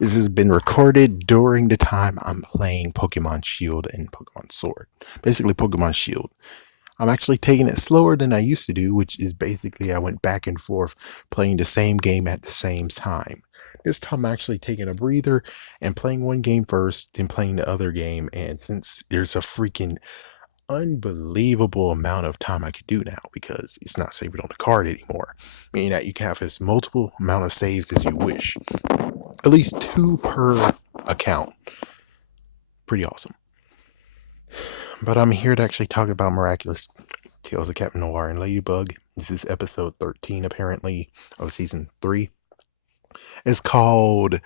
This has been recorded during the time I'm playing Pokemon Shield and Pokemon Sword. Basically, Pokemon Shield. I'm actually taking it slower than I used to do, which is basically I went back and forth playing the same game at the same time. This time I'm actually taking a breather and playing one game first, then playing the other game. And since there's a freaking unbelievable amount of time I could do now because it's not saved on the card anymore, meaning that you can have as multiple amount of saves as you wish, at least two per account. Pretty awesome. But I'm here to actually talk about Miraculous Tales of Captain Noir and Ladybug. This is episode 13, apparently, of season 3. It's called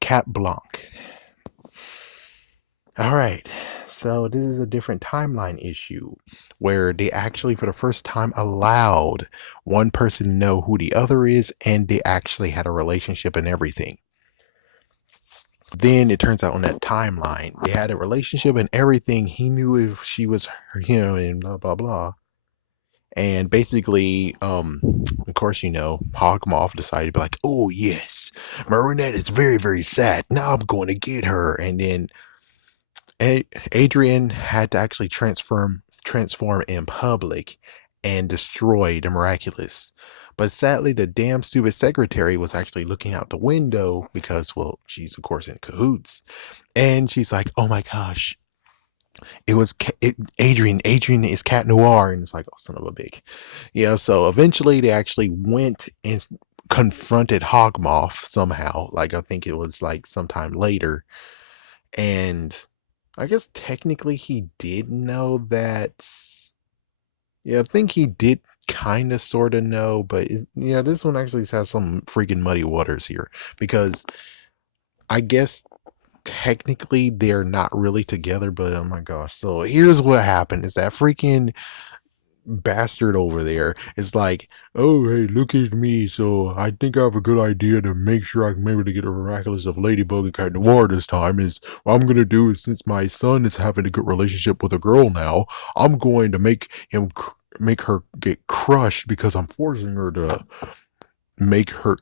Cat Blanc. Alright, so this is a different timeline issue where they actually, for the first time, allowed one person to know who the other is, and they actually had a relationship and everything. Then it turns out on that timeline, they had a relationship and everything. He knew if she was him and blah, blah, blah. And basically, of course, Hogmoth decided to be like, oh, yes, Marinette is very, very sad. Now I'm going to get her. And then Adrian had to actually transform in public and destroy the Miraculous. But sadly, the damn stupid secretary was actually looking out the window because, well, she's of course in cahoots. And she's like, oh my gosh, it was Adrian. Adrian is Cat Noir. And it's like, oh, son of a bitch. Yeah, so eventually they actually went and confronted Hogmoth somehow. Like, I think it was like sometime later. And I guess technically he did know that. Yeah, I think he did kind of sort of know, but yeah, this one actually has some freaking muddy waters here because I guess technically they're not really together, but oh my gosh. So here's what happened is that freaking bastard over there is like, oh, hey, look at me. So I think I have a good idea to make sure I can maybe to get a Miraculous of Ladybug and Cat Noir this time. Is what I'm going to do is since my son is having a good relationship with a girl now, I'm going to make her get crushed because I'm forcing her to make her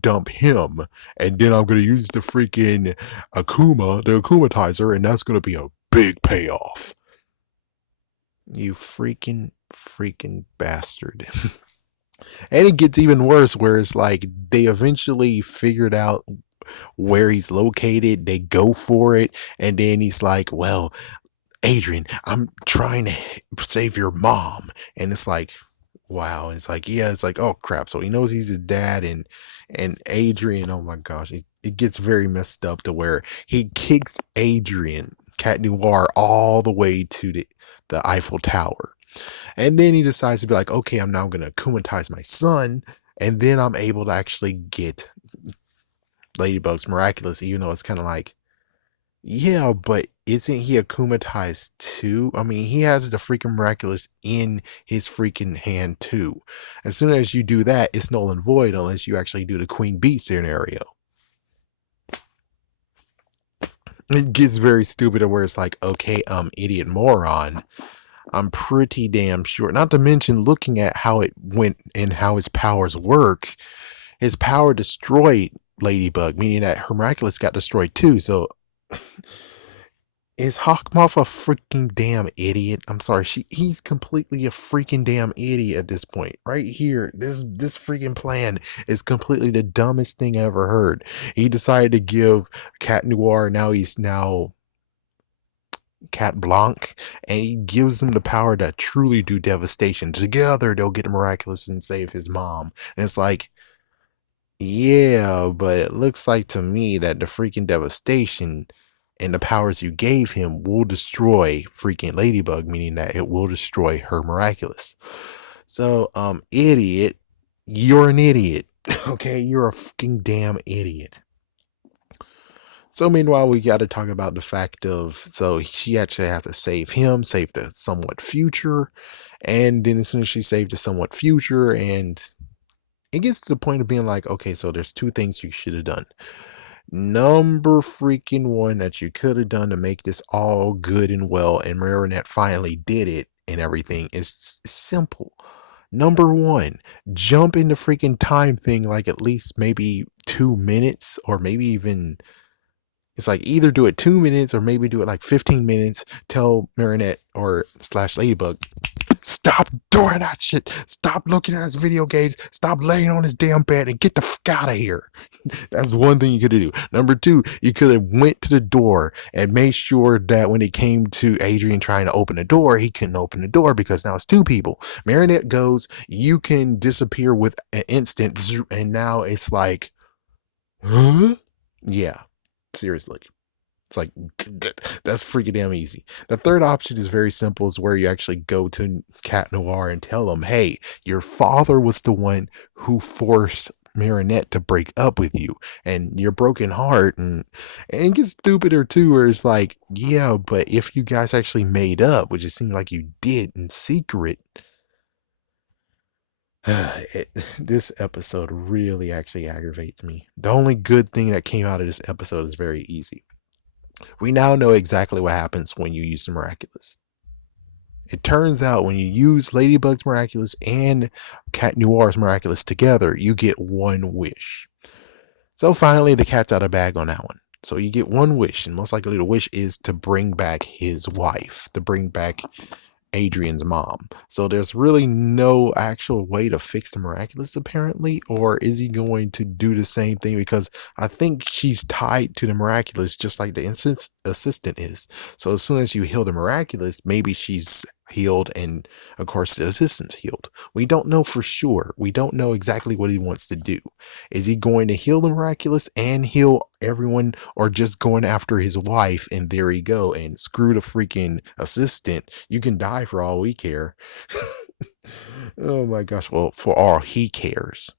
dump him, and then I'm gonna use the freaking the Akumatizer, and that's gonna be a big payoff. You freaking bastard. And it gets even worse where it's like they eventually figured out where he's located, they go for it, and then he's like, well, Adrian, I'm trying to save your mom. And it's like, wow. And it's like, yeah, it's like, oh crap. So he knows he's his dad, and Adrian, oh my gosh, it gets very messed up to where he kicks Adrian, Cat Noir, all the way to the Eiffel Tower. And then he decides to be like, okay, I'm now gonna akumatize my son, and then I'm able to actually get Ladybug's Miraculous, even though it's kind of like, yeah, but isn't he akumatized too? I mean, he has the freaking Miraculous in his freaking hand too. As soon as you do that, it's null and void unless you actually do the Queen Bee scenario. It gets very stupid where it's like, okay, idiot moron. I'm pretty damn sure. Not to mention looking at how it went and how his powers work. His power destroyed Ladybug, meaning that her Miraculous got destroyed too. So is Hawkmoth a freaking damn idiot? I'm sorry, he's completely a freaking damn idiot at this point. Right here, this freaking plan is completely the dumbest thing I ever heard. He decided to give Cat Noir, now Cat Blanc, and he gives them the power to truly do devastation. Together, they'll get Miraculous and save his mom. And it's like, yeah, but it looks like to me that the freaking devastation and the powers you gave him will destroy freaking Ladybug, meaning that it will destroy her Miraculous. So, idiot, you're an idiot. Okay, you're a fucking damn idiot. So meanwhile, we got to talk about the fact of, so she actually has to save him, save the somewhat future, and then as soon as she saved the somewhat future, and it gets to the point of being like, okay, so there's two things you should have done. Number freaking one that you could have done to make this all good and well, and Marinette finally did it and everything, is simple. Number one, jump in the freaking time thing like at least maybe 2 minutes, or maybe even it's like either do it 2 minutes or maybe do it like 15 minutes. Tell Marinette or slash Ladybug, stop doing that shit. Stop looking at his video games. Stop laying on his damn bed and get the fuck out of here. That's one thing you could do. Number two, you could have went to the door and made sure that when it came to Adrian trying to open the door, he couldn't open the door because now it's two people. Marinette goes, you can disappear with an instant, and now it's like, huh? Yeah, seriously. It's like, that's freaking damn easy. The third option is very simple, is where you actually go to Cat Noir and tell him, hey, your father was the one who forced Marinette to break up with you, and your broken heart, and it gets stupider too, where it's like, yeah, but if you guys actually made up, which it seemed like you did in secret, this episode really actually aggravates me. The only good thing that came out of this episode is very easy. We now know exactly what happens when you use the Miraculous. It turns out when you use Ladybug's Miraculous and Cat Noir's Miraculous together, you get one wish. So finally, the cat's out of bag on that one. So you get one wish, and most likely the wish is to bring back his wife, to bring back Adrian's mom. So there's really no actual way to fix the Miraculous, apparently. Or is he going to do the same thing? Because I think she's tied to the Miraculous just like the assistant is. So as soon as you heal the Miraculous, maybe she's healed, and of course the assistant's healed. We don't know for sure. We don't know exactly what he wants to do. Is he going to heal the Miraculous and heal everyone, or just going after his wife, and there you go, and screw the freaking assistant? You can die for all we care. Oh my gosh. Well, for all he cares.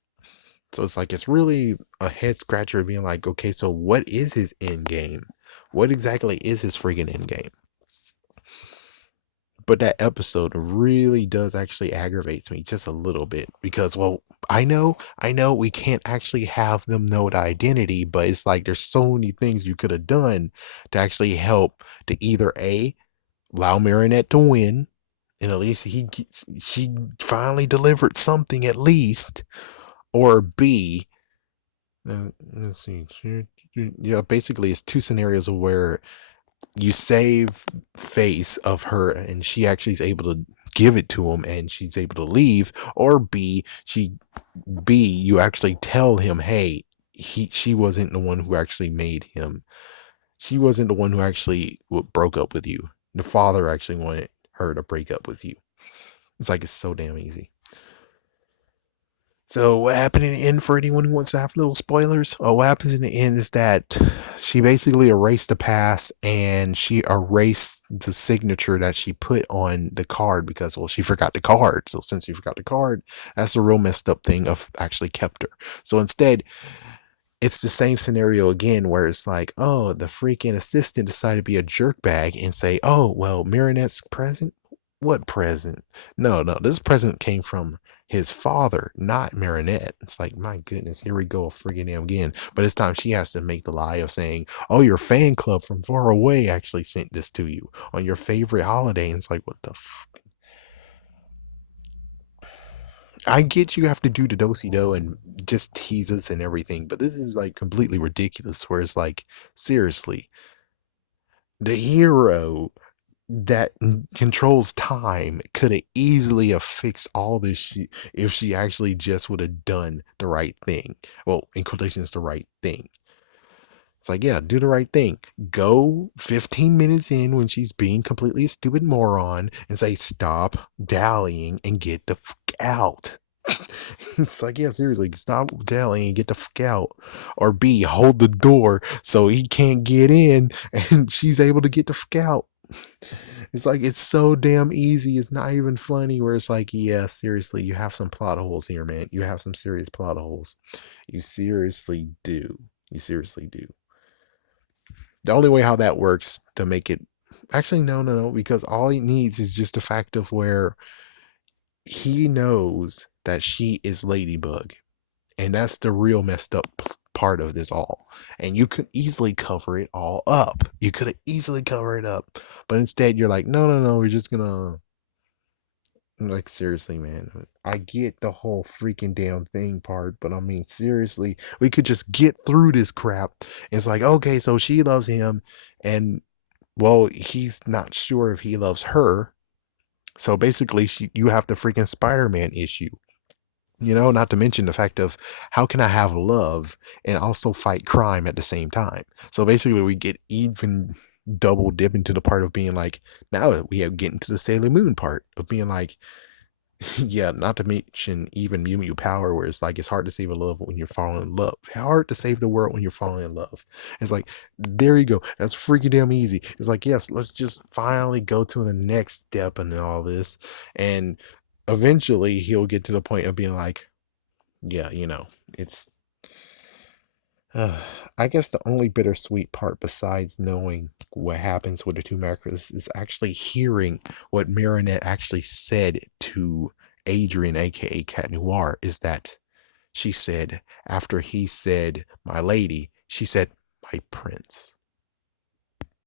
So it's like, it's really a head scratcher being like, okay, so what is his end game? What exactly is his freaking end game? But that episode really does actually aggravates me just a little bit, because, well, I know we can't actually have them know the identity, but it's like there's so many things you could have done to actually help to either A, allow Marinette to win, and at least she finally delivered something at least, or B, let's see, yeah, basically it's two scenarios where you save face of her and she actually is able to give it to him and she's able to leave, or you actually tell him, hey, she wasn't the one who actually made him. She wasn't the one who actually broke up with you. The father actually wanted her to break up with you. It's like, it's so damn easy. So what happened in the end, for anyone who wants to have little spoilers? Oh, what happens in the end is that she basically erased the past, and she erased the signature that she put on the card because, well, she forgot the card. So since she forgot the card, that's the real messed up thing of actually kept her. So instead, it's the same scenario again, where it's like, oh, the freaking assistant decided to be a jerkbag and say, oh, well, Marinette's present. What present? No, this present came from his father, not Marinette. It's like, my goodness, here we go, friggin' him again. But this time she has to make the lie of saying, oh, your fan club from far away actually sent this to you on your favorite holiday. And it's like, what the I get you have to do the dosey do and just tease us and everything, but this is like completely ridiculous. Where it's like, seriously, the hero that controls time could have easily have fixed all this shit if she actually just would have done the right thing. Well, in quotations, the right thing. It's like, yeah, do the right thing. Go 15 minutes in when she's being completely a stupid moron and say, stop dallying and get the fuck out. It's like, yeah, seriously, stop dallying and get the fuck out. Or B, hold the door so he can't get in and she's able to get the fuck out. It's like, it's so damn easy. It's not even funny, where it's like, yeah, seriously, you have some plot holes here, man. You have some serious plot holes. You seriously do. You seriously do. The only way how that works to make it, actually, no, because all he needs is just the fact of where he knows that she is Ladybug. And that's the real messed up part of this all. And you could easily cover it all up. You could have easily covered it up. But instead, you're like, no, we're just gonna Like, seriously, man. I get the whole freaking damn thing part, but I mean, seriously, we could just get through this crap. It's like, okay, so she loves him, and well, he's not sure if he loves her. So basically, you have the freaking Spider-Man issue. Not to mention the fact of how can I have love and also fight crime at the same time? So basically, we get even double dip into the part of being like, now we have getting to the Sailor Moon part of being like, yeah, not to mention even Mew Mew Power, where it's like it's hard to save a love when you're falling in love. How hard to save the world when you're falling in love? It's like, there you go. That's freaking damn easy. It's like, yes, let's just finally go to the next step in all this. And eventually he'll get to the point of being like, yeah, it's uh, I guess the only bittersweet part besides knowing what happens with the two Miraculous is actually hearing what Marinette actually said to Adrian, aka Cat Noir, is that she said, after he said, my lady, she said, my prince.